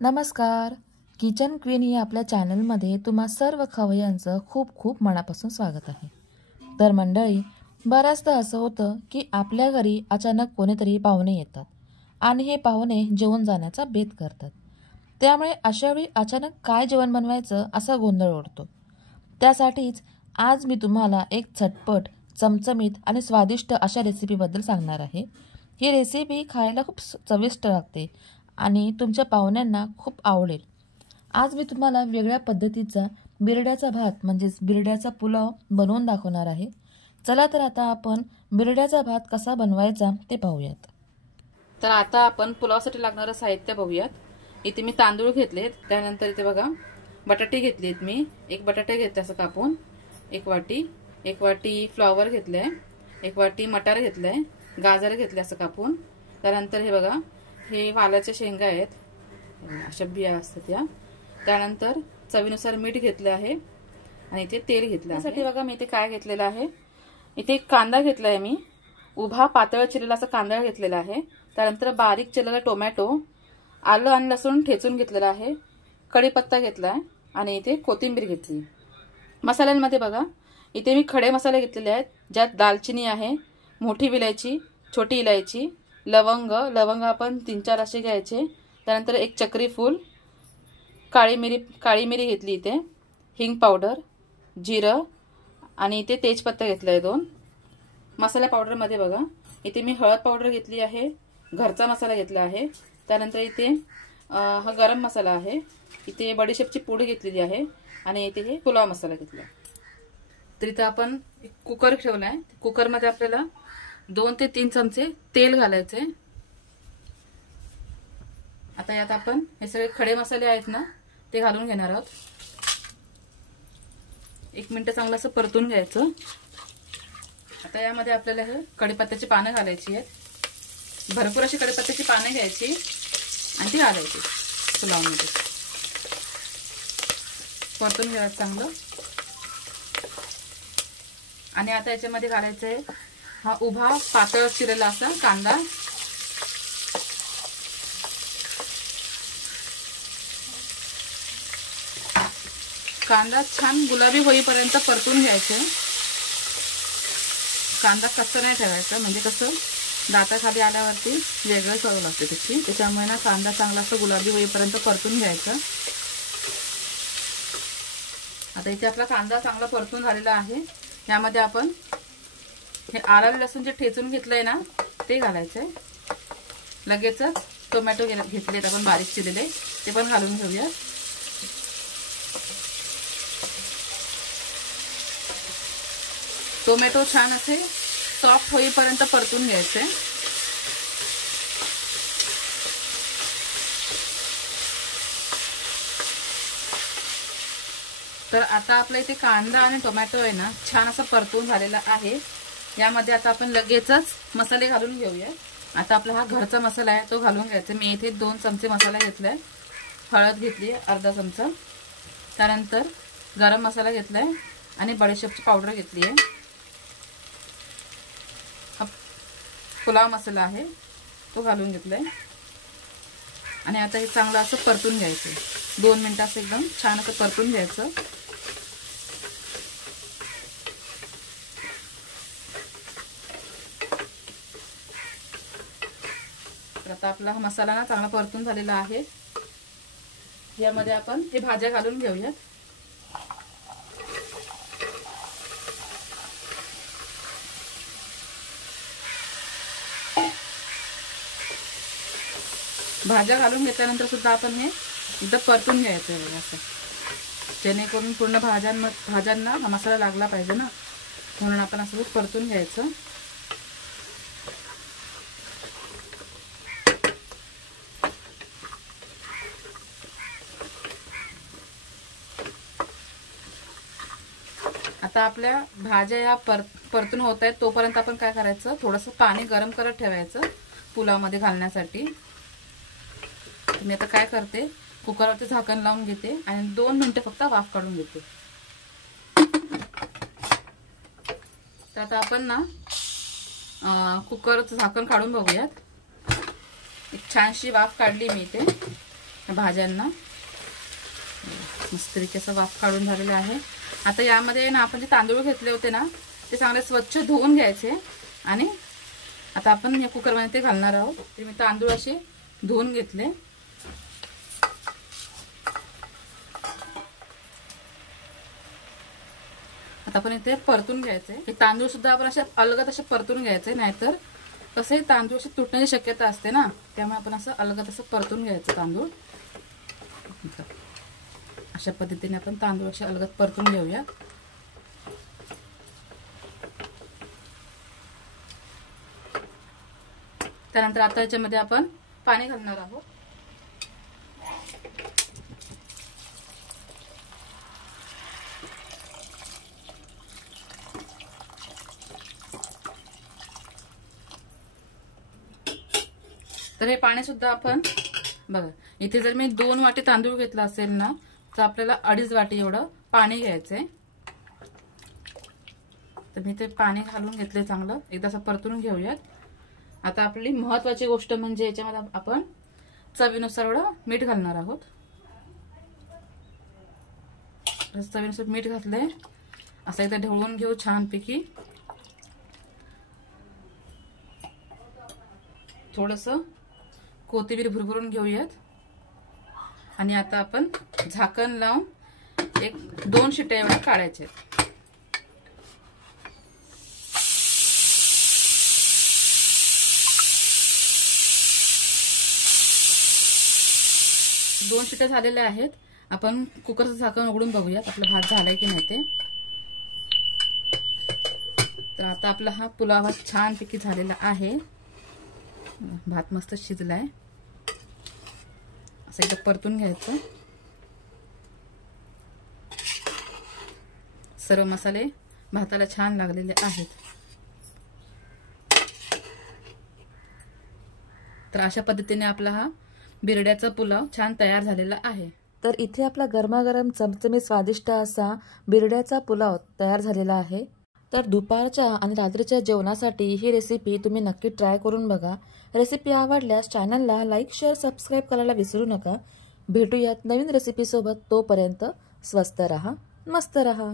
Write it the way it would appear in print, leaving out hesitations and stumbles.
नमस्कार. Kitchen queen या आपल्या चॅनलमध्ये तुम्हा सर्व खवय्यांचं खूप खूप मनापासून स्वागत आहे. तर मंडळी, बऱ्याचदा असं होतं की आपल्या घरी अचानक कोणीतरी पाहुणे येतात आणि हे पाहुणे जेवून जाण्याचा बेत करतात. त्यामुळे अशावेळी अचानक काय जेवण बनवायचं असा गोंधळ उडतो. त्यासाठीच आज मी तुम्हाला एक झटपट, चमचमीत आणि स्वादिष्ट अशा रेसिपीबद्दल सांगणार आहे. ही रेसिपी खायला खूप चविष्ट लागते आणि तुमच्या पाहुण्यांना खूप आवडेल. आज मी तुम्हाला वेगळ्या पद्धतीचा बिरड्याचा भात म्हणजेच बिरड्याचा पुलाव बनवून दाखवणार आहे. चला तर आता आपण बिरड्याचा भात कसा बनवायचा ते पाहूयात. तर आता आपण पुलावासाठी लागणारं साहित्य बघूयात. इथे मी तांदूळ घेतलेत, त्यानंतर इथे बघा बटाटे घेतलेत. मी एक बटाटे घेतले असं कापून, एक वाटी फ्लॉवर घेतलंय, एक वाटी मटार घेतलंय, गाजर घेतले असं कापून. त्यानंतर हे बघा हे वालाच्या शेंगा आहेत, अशा बिया असतात त्या. त्यानंतर चवीनुसार मीठ घेतलं आहे आणि इथे तेल घेतलं आहे. त्यासाठी बघा मी इथे काय घेतलेलं आहे, इथे एक कांदा घेतलाय मी, उभा पातळ चिरलेला असा कांदा घेतलेला आहे. त्यानंतर बारीक चिरलेला टोमॅटो, आलं आणि लसूण ठेचून घेतलेला आहे, कढीपत्ता घेतलाय आणि इथे कोथिंबीर घेतली. मसाल्यांमध्ये बघा इथे मी खडे मसाले घेतलेले आहेत, ज्यात दालचिनी आहे, मोठी विलायची, छोटी इलायची, लवंग आपण 3-4 असे घ्यायचे. त्यानंतर एक चक्री फूल, काळी मिरी घेतली, इथे हिंग पावडर, जिरं आणि इथे तेजपत्ता घेतलाय 2. मसाला पावडरमध्ये बघा इथे मी हळद पावडर घेतली आहे, घरचा मसाला घेतला आहे. त्यानंतर इथे हा गरम मसाला आहे, इथे बडीशेपची पूड घेतलेली आहे आणि इथे हे पुलाव मसाला घेतला. तर इथे आपण कुकर ठेवलाय. कुकरमध्ये आपल्याला 2 ते 3 चमचे तेल घालायचे. आता यात आपण हे सगळे खडे मसाले आहेत ना ते घालून घेणार आहोत. 1 मिनिट चांगलं असं परतून घ्यायचं. आता यामध्ये आपल्याला हे कढीपत्त्याची पानं घालायची आहेत. भरपूर अशी कढीपत्त्याची पानं घ्यायची आणि ती घालायची पुलावमध्ये. परतून घ्यायचं चांगलं. आणि आता याच्यामध्ये घालायचं आहे हा उभा पातळ चिरलेला असा कांदा. कांदा छान गुलाबी होईपर्यंत परतून घ्यायचं. कांदा कच्चा नाही ठेवायचा, म्हणजे कसं दाताखाली आल्यावरती वेगळं चव लागते त्याची. त्याच्यामुळे ना कांदा चांगला असं गुलाबी होईपर्यंत परतून घ्यायचा. आता इथे आपला कांदा चांगला परतून झालेला आहे. यामध्ये आपण हे आलं लसूण जे ठेचून घेतलंय ना ते घालायचंय. लगेचच टोमॅटो घेतलेत आपण बारीक चिरलेले, ते पण घालून घेऊया. टोमॅटो छान असे सॉफ्ट होईपर्यंत परतून घ्यायचे. तर आता आपला इथे कांदा आणि टोमॅटो आहे ना छान असं परतून झालेला आहे. यामध्ये आता आपण लगेचच मसाले घालून घेऊया. आता आपला हा घरचा मसाला आहे तो घालून घ्यायचा. मी इथे 2 चमचे मसाला घेतलाय. हळद घेतली अर्धा चमचा, त्यानंतर गरम मसाला घेतलाय आणि बडीशेपची पावडर घेतली आहे. हा पुलाव मसाला आहे तो घालून घेतलाय आणि आता हे चांगलं असं परतून घ्यायचं. 2 मिनिटं असं एकदम छान असं परतून घ्यायचं. तर आता आपला हा मसाला ना चांगला परतून झालेला आहे. यामध्ये आपण हे भाज्या घालून घेऊयात. भाज्या घालून घेतल्यानंतर सुद्धा आपण हे एकदा परतून घ्यायचं आहे असं, जेणेकरून पूर्ण भाज्यांना हा मसाला लागला पाहिजे ना, म्हणून आपण असं परतून घ्यायचं. आता आपल्या भाज्या या परतून होत आहेत तोपर्यंत आपण काय करायचं, थोडंसं पाणी गरम करत ठेवायचं पुलावमध्ये घालण्यासाठी. मी आता काय करते, कुकरवरती झाकण लावून घेते आणि 2 मिनिटं फक्त वाफ काढून घेते. तर आता आपण ना कुकरचं झाकण काढून बघूयात. एक छानशी वाफ काढली मी इथे. भाज्यांना मस्तपैकी असं वाफ काढून झालेलं आहे। आता यामध्ये ना आपण जे तांदूळ घेतले होते ना ते चांगले स्वच्छ धुवून घ्यायचे आणि आता आपण या कुकरमध्ये ते घालणार आहोत। ते मी तांदूळ असे धुवून घेतले। आता आपण इथे परतून घ्यायचे। हे तांदूळ सुद्धा आपण असे अलगद असे परतून घ्यायचे, नाहीतर कसे तांदूळ असे तुटण्याची शक्यता असते ना, त्यामुळे आपण असं अलगद असं परतून घ्यायचं तांदूळ। अशा पद्धतीने आपण तांदूळ असे अलगद परतून घेऊया। त्यानंतर आता याच्यामध्ये आपण पाणी घालणार आहोत। तर हे पाणी सुद्धा आपण बघा, इथे जर मी 2 वाटी तांदूळ घेतला असेल ना तर आपल्याला 2.5 वाटी एवढं पाणी घ्यायचंय। तर मी ते पाणी घालून घेतले, चांगलं एकदा असं परतून घेऊयात। आता आपली महत्त्वाची गोष्ट म्हणजे याच्यामध्ये आपण चवीनुसार एवढं मीठ घालणार आहोत। चवीनुसार मीठ घातलंय, असं एकदा ढवळून घेऊ छानपैकी। थोडंसं कोथिंबीर भुरभुरून घेऊयात आणि आता आपण झाकण लावून एक 2 शिट्ट्या एवढ्या काढायच्या। 2 शिट्ट्या झालेल्या आहेत। आपण कुकरचं झाकण उघडून बघूयात आपला भात झालाय की नाही ते। तर आता आपला हा पुलाव छानपैकी झालेला आहे। भात मस्त शिजलाय, असं एकदा परतून घ्यायचं। सर्व मसाले भाताला छान लागलेले आहेत। तर अशा पद्धतीने आपला हा बिरड्याचा पुलाव छान तयार झालेला आहे। तर इथे आपला गरमागरम चमचमीत स्वादिष्ट असा बिरड्याचा पुलाव तयार झालेला आहे। तर दुपारच्या आणि रात्रीच्या जेवणासाठी ही रेसिपी तुम्ही नक्की ट्राय करून बघा। रेसिपी आवडल्यास चॅनलला लाईक, शेअर, सबस्क्राईब करायला विसरू नका। भेटूयात नवीन रेसिपी सोबत, तोपर्यंत स्वस्त रहा, मस्त रहा।